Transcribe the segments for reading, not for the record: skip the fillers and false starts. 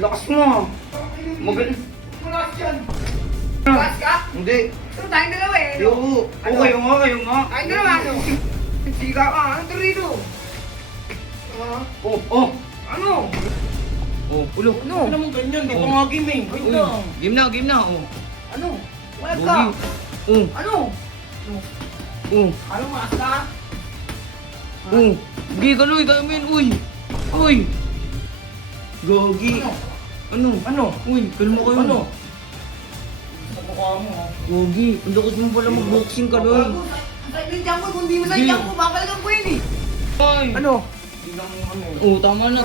Lakas mo. Magaling. Malakas yan. Malakas ka? Hindi. Ito tayong dalawa eh. Yo. Ano? Kayo nga, kayo nga. Tayong dalawa ano? Siga ka. Ano ito rito? Oh. Ano? Oh, ulo. Ano? Ano naman ganyan? Di pa nga game eh. Wait Uy, lang. game na. Oh. Ano? Wala ka. Bogi. Oh. Ano? Oh. Ano malakas ka? Oh. Hindi ka luy, kayo men. Uy. Gogi. Ano? Uy, kalma kayo. Ano? Sa mukha mo ha? Gogi, ang lakas mo pala mag-boxing ka luy. Bago, sadyang ko, kung di mo sadyang ko, babalikan ko yun eh. Ay. Ano? Oh, tama na.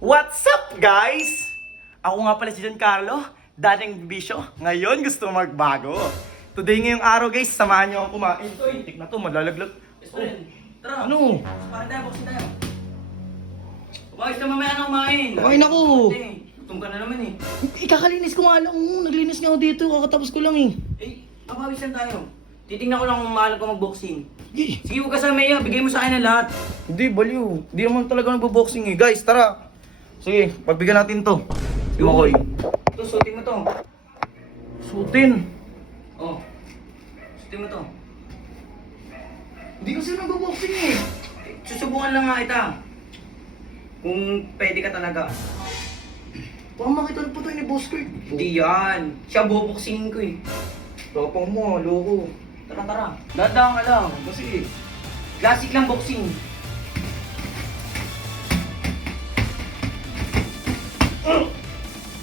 What's up, guys? Ako nga pala si Giancarlo, dating bisyo. Ngayon gusto magbago. Today ngayong araw, guys, samahan niyo akong kumain. Ito, itik na to, malalaglag. Tara. Ano? Parang tayo, boxing tayo. Bakit ka mamaya na kumain? Kumain ako. Gutom ka na naman eh. Ikakalinis ko nga lang. Naglinis nga ako dito, kakatapos ko lang eh. Papawisan tayo. Titingnan ko lang kung mahal ko mag-boxing. Sige, huwag ka sa maya. Bigay mo sa akin na lahat. Hindi, baliw. Hindi naman talaga nagbo-boxing eh. Guys, tara. Sige, pagbigyan natin to. Si Makoy. Ito, suotin mo to. Sutin. Oh. Suotin mo to. Hindi kasi nagbo-boxing eh. Susubukan lang nga kita. Kung pwede ka talaga. Baka makita na po tayo ni Boss Kurt. Hindi yan. Siya buboxingin ko eh. Tapang mo, loko. Tara. Dadaan ka lang. Kasi Classic lang boxing.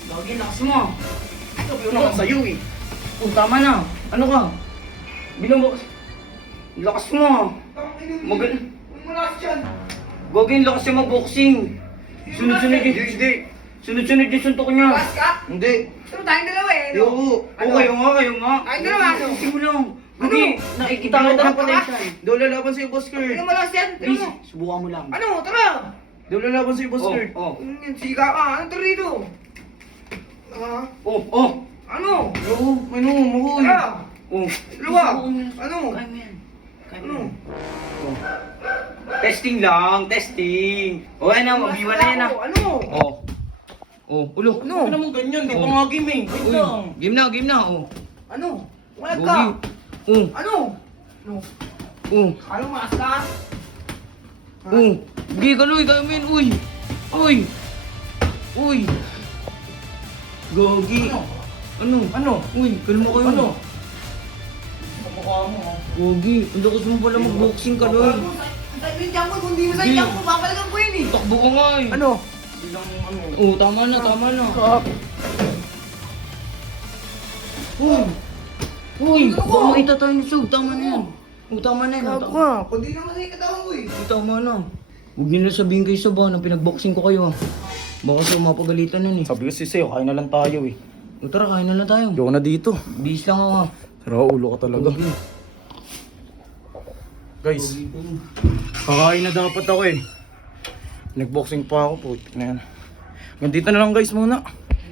Lagi, lakas mo. sabi ko naman sa'yo eh. Oh, tama na. Ano ka? Bilang box. Lakas mo. Magaling. Malakas yan. Gagawin lakas siya mag-boxing. Sunod-sunod yung... Hindi. Sunod-sunod yung suntok niya. Malakas ka? Hindi. Ito tayong dalawa eh. Yo. Ano? Kayo nga. Tayong dalawa ano? Sige mo lang. Gagi, nakikita kita ng potential. Daw lalaban sa'yo, Boss Kurt. Ano malakas yan? Tignan Please, mo. subukan mo lang. Ano? Tara. Daw lalaban sa'yo, Boss Kurt. Oh. Siga ka. Ano ito rito? Oh. Ano? Yo, ano, Makoy. Tara. Oh. Dalawa. Subukan mo yan. Ano? Kaya mo yan. Kaya mo Ano? yan. Oh. Testing lang, testing. O yan na, mabiwan na yan na. Ano? Oh, ulo. Ano naman ganyan? Di pa Oh. nga game eh. Wait lang. Game na. Oh. Ano? Wala ka. Gogi. Oh. Ano? Ano? Oh. Ano malakas ka? Oh. Hindi ka luy, kayo men. Uy. Gogi. Ano? Uy, kalma kayo. Ano? Sa mukha mo ha? Gogi, ang lakas mo pala mag-boxing ka luy. Bago, sadyang ko, kung di mo sadyang ko, babalikan ko yun eh. Takbo ka nga eh. Ano? Bilang ano. Oh, tama na. Uy, baka makita tayo ni Sug. Tama na yan. Oh, tama na yan. Gago ka. Kung di naman sa'yo katawan ko eh. Tama na. Huwag nila sabihin kayo sa ba na pinag-boxing ko kayo. Baka sa mapagalitan nun eh. Sabi ko si Seo, kain na lang tayo eh. O tara, kain na lang tayo. Ayoko na dito. Bis lang ako. Pero ulo ka talaga. Guys, kakain na dapat ako eh. Nagboxing pa ako po. Na yan. Ganito na lang guys muna.